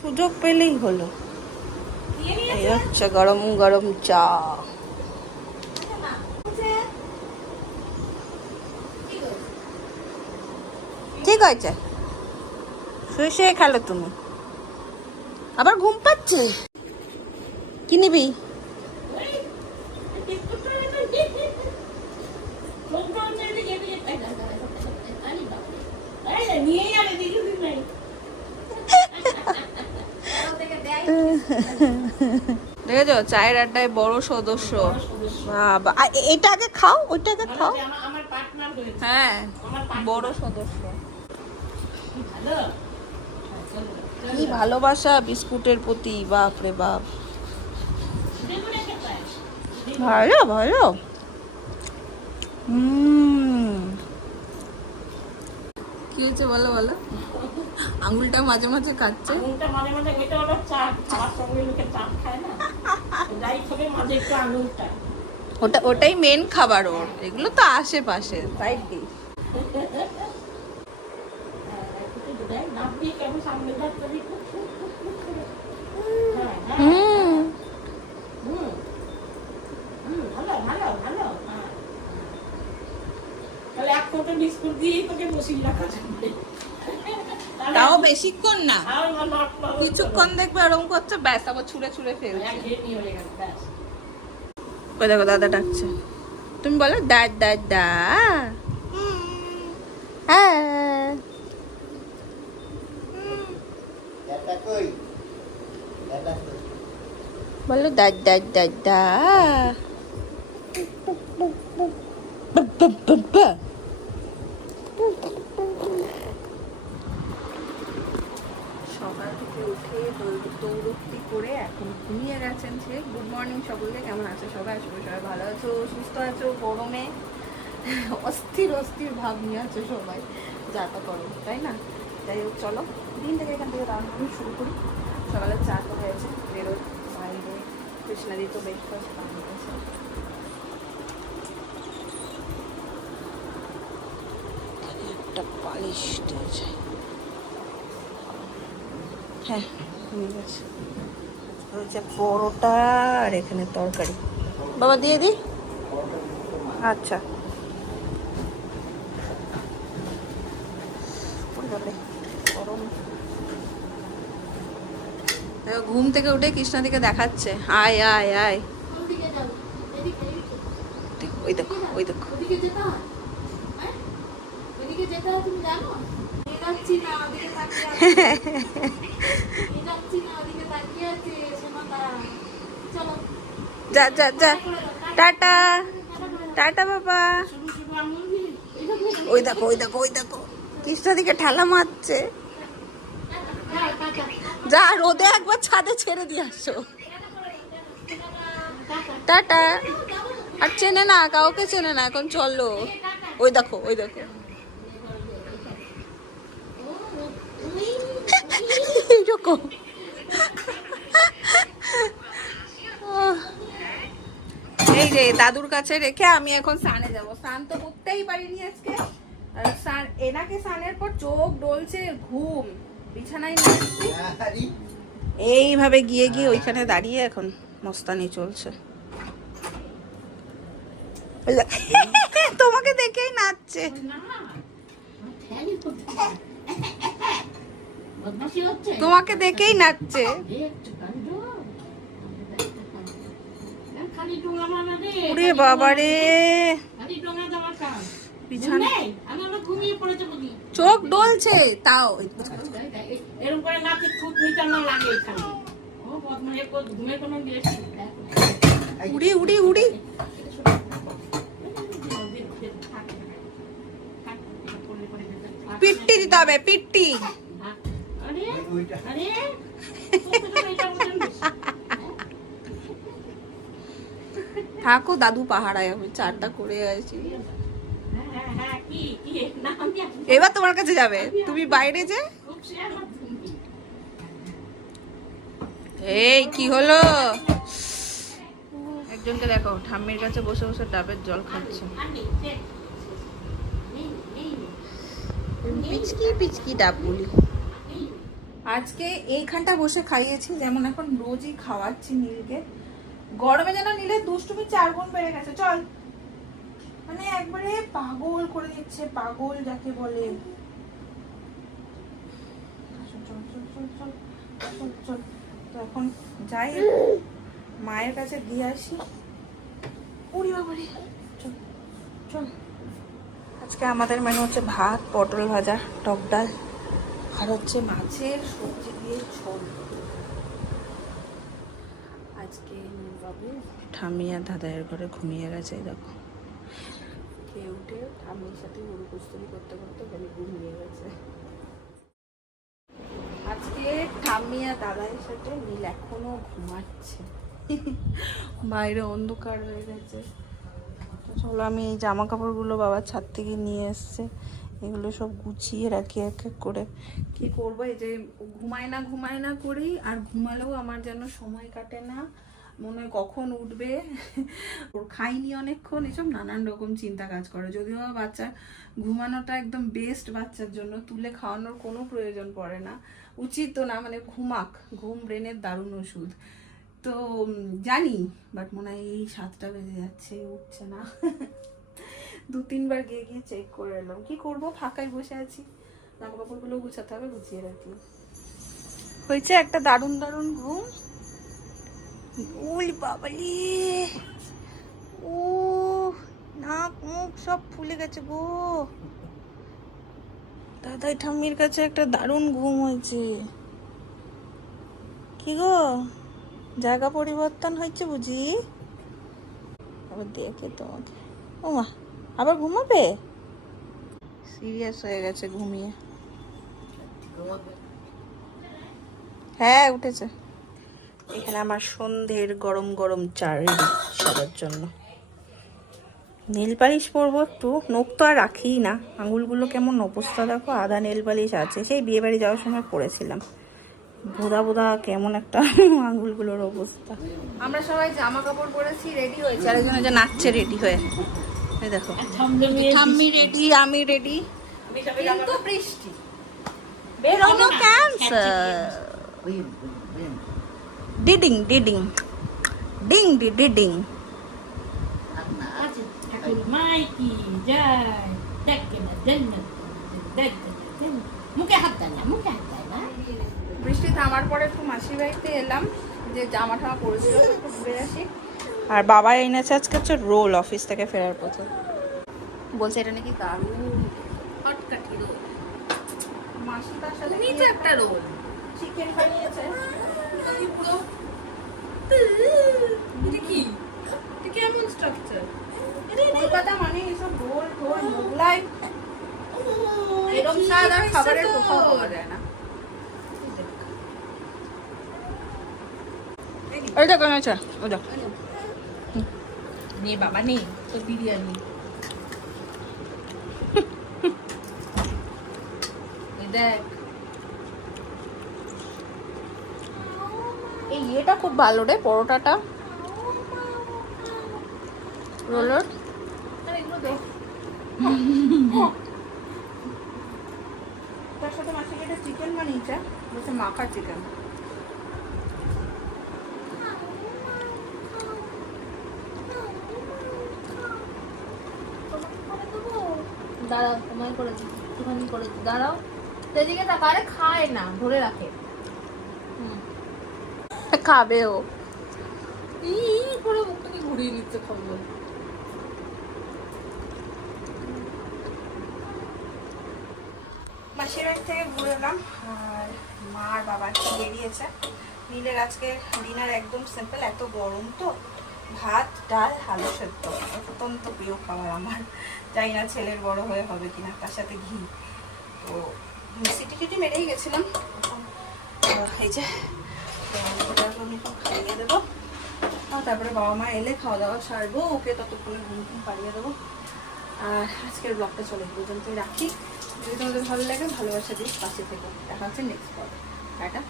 সুযোগ পেলেই হলো। এই হচ্ছে গরম গরম চা। ঠিক হয়েছে, শুয়ে শুয়ে খেলো তুমি। আবার ঘুম পাচ্ছে। কি নিবি? দেখেছো চায়ের আড্ডায় বড় সদস্য। বাবা, এটা আগে খাও, ওইটা আগে খাও। হ্যাঁ, বড় সদস্য। কি ভালোবাসা বিস্কুটের প্রতি, বাপ রে বাপ। ভালো ভালো। কি হয়েছে বলো বলো। আঙুলটা মাঝে মাঝে কাটছে। ওটাই মেন খাবার ওর, এগুলো তো আশেপাশে তাই কি। তাও বেশিক্ষণ না, কিছুক্ষণ দেখবে ওরকম করছে, ব্যাস আবার ছুঁড়ে ছুঁড়ে ফেলছে। ওই দেখো দাদা ডাকছে, তুমি বলো দাদা দা। হ্যাঁ বলো দাদা দাদা। সকাল থেকে উঠে দৌড়ুক্তি করে এখন ঘুমিয়ে গেছেন সে। গুড মর্নিং সকলকে, কেমন আছো সবাই? সবাই ভালো আছো, সুস্থ আছো? গরমে অস্থির অস্থির ভাব নিয়ে আছো সবাই, যা তা করো তাই না? যাই হোক চলো দিন থেকে এখান থেকে রান্না শুরু করি। সকালে চা তো হয়েছে, বেরোয় বাইরে কৃষ্ণাদি তো ব্রেকফাস্ট বানিয়েছে। একটা পালিশ দিয়েছে। হ্যাঁ হয়ে গেছে। হচ্ছে পরোটা আর এখানে তরকারি। বাবা দিয়ে দি। আচ্ছা ঘুম থেকে উঠে কৃষ্ণাদিকে দেখাচ্ছে, আয় আয় আয়। ওই দেখো ওই দেখো। যা যা যা, টাটা টাটা বাবা। ওই দেখো ওই দেখো ওই দেখো, কৃষ্ণাদিকে ঠেলা মারছে। যা রোদে একবার ছাদে ছেড়ে দিয়ে আসো। টাটা। আর চেনে না, কাউকে চেনে না এখন, চলো। ওই দেখো ওই দেখো, এইরকম। এই যে দাদুর কাছে রেখে আমি এখন স্নানে যাবো। স্নান তো করতেই পারিনি আজকে। এনাকে স্নানের পর চোখ ডলছে, ঘুম, বিছানায় নিয়ে এইভাবে গিয়ে গিয়ে ওইখানে দাঁড়িয়ে এখন মস্তানি চলছে। তোমাকে দেখেই নাচছে। তোমাকে দেখেই নাচছে। ওরে বাবারে, চোখ ডলছে তাও। উড়ি উড়ি উড়ি। পিট্টি দিতে হবে, পিট্টি। থাকো দাদু পাহাড়ায়, আমি চারটা করে আছি। এবার তোমার কাছে যাবে, তুমি বাইরে যে। এই কি হলো? একজনকে দেখো ঠাম্মির কাছে বসে বসে ডাবের জল খাচ্ছে। পিচকি পিচকি ডাব বলি। আজকে এইখানটা বসে খাইয়েছি, যেমন এখন রোজই খাওয়াচ্ছি নীলকে। গরমে যেন নীলের দুষ্টুমি 4 গুণ বেড়ে গেছে। চল, মানে একবারে পাগল করে দিচ্ছে, পাগল যাকে বলে। চল চল চল চল চল চল। তো এখন যাই মায়ের কাছে দিয়ে আসি। উড়ি বাবারে, চল চল। আজকে আমাদের মেনু হচ্ছে ভাত, পটল ভাজা, টক ডাল আর হচ্ছে মাছের সবজি দিয়ে ঝোল। আজকে বাবু ঠাম্মি আর দাদাইয়ের ঘরে ঘুমিয়ে গেছে, দেখো খেয়ে উঠে ঠাম্মির সাথে গরু কুস্তুরি করতে করতে বলে ঘুমিয়ে গেছে। আজকে ঠাম্মি আর দাদাইয়ের সাথে নীল এখনো ঘুমাচ্ছে, বাইরে অন্ধকার হয়ে গেছে। চলো, আমি এই জামা কাপড়গুলো বাবার ছাদ থেকে নিয়ে এসছে, এগুলো সব গুছিয়ে রাখি এক এক করে। কি করবো, এই যে ঘুমায় না করেই, আর ঘুমালেও আমার যেন সময় কাটে না, মনে হয় কখন উঠবে, ওর খাইনি অনেকক্ষণ, এসব নানান রকম চিন্তা কাজ করে। যদিও বাচ্চার ঘুমানোটা একদম বেস্ট, বাচ্চার জন্য তুলে খাওয়ানোর কোনো প্রয়োজন পড়ে না, উচিত তো না, মানে ঘুমাক, ঘুম ব্রেনের দারুণ ওষুধ। তো জানি, বাট মনে হয় এই 7টা বেজে যাচ্ছে, উঠছে না। 2-3 বার গিয়ে চেক করে এলাম। কি করবো, ফাঁকায় বসে আছি, জামা কাপড়গুলো গুছাতে হবে, গুছিয়ে রাখি। হয়েছে একটা দারুণ দারুণ ঘুম। ওই বাবালি, ও নাক মুখ সব ফুলে গেছে গো। দাদাই ঠাম্মির কাছে একটা দারুণ ঘুম হয়েছে। কি গো, জায়গা পরিবর্তন হয়েছে বুঝি? আবার দেখে তোমাকে, ও মা, আবার ঘুমাবে? সিরিয়াস হয়ে গেছে ঘুমিয়ে। হ্যাঁ উঠেছে। এখানে আমার সন্ধ্যের গরম গরম চা রেডি সবার জন্য। নেল পালিশ পরবো একটু, নখ তো আর রাখিই না, আঙুলগুলো কেমন অবস্থা দেখো, আধা নেল পালিশ আছে, সেই বিয়ে বাড়ি যাওয়ার সময় পরেছিলাম, বোদা বোদা কেমন একটা আঙুলগুলোর অবস্থা। আমরা সবাই জামা কাপড় পরেছি, রেডি হয়েছে, আরেকজনে যে নাচছে রেডি হয়ে, এই দেখো ঠাম্মি রেডি, আমি রেডি, কিন্তু বৃষ্টি বেরোনো ক্যান্সার। ডিডিং ডিডিং ডিং ডি ডিডিং। বৃষ্টি থামার পরে একটু মাসির বাড়িতে এলাম, যে জামা টামা পরেছিল একটু ঘুরে আসি। আর বাবা এনেছে আজকে হচ্ছে রোল, অফিস থেকে ফেরার পথে, বলছে এটা নাকি দারুণ হটকাঠি রোল। মাসি তার সাথে নিচে একটা রোল চিকেন বানিয়েছে, পুরো এটা কি, এটা কেমন স্ট্রাকচার? কলকাতা মানে এসব রোল টোল মোগলাই, এরকম স্বাদ আর খাবারের কোথাও পাওয়া যায় না। ওইটা কেমন আছে? ওইটা নে বাবা, নে তো বিরিয়ানি। দেখ এই ইয়েটা খুব ভালো রে, পরোটাটা, রোলার। তার সাথে মাসিকে একটা চিকেন বানিয়েছে, বলছে মাখা চিকেন। দাঁড়াও, তোমায় করে দিই, একটুখানি করে দিই, দাঁড়াও। সেদিকে তাকারে খায় না, ধরে রাখে, খাবে ও করে মুখটাকে ঘুরিয়ে নিচ্ছে খাবো। মাসির বাড়ি থেকে ঘুরে এলাম, আর মা আর বাবা বেরিয়েছে। নীলের আজকে ডিনার একদম সিম্পল, এত গরম তো, ভাত ডাল আলু সেদ্ধ, অত্যন্ত প্রিয় খাবার আমার, জানি না ছেলের বড় হয়ে হবে কিনা, তার সাথে ঘি। তো সিটি টিটি মেরেই গেছিলাম, এই যে আমি খাইয়ে দেবো, তারপরে বাবা মা এলে খাওয়া দাওয়া সারবো, ওকে ততক্ষণে ঘুম ঘুম পাড়িয়ে দেবো। আর আজকের ব্লগটা চলে পর্যন্তই রাখি। যদি তোমাদের ভালো লাগে ভালোবাসা দিই, পাশে থেকে দেখা হচ্ছে নেক্সট ব্লগে। টাটা।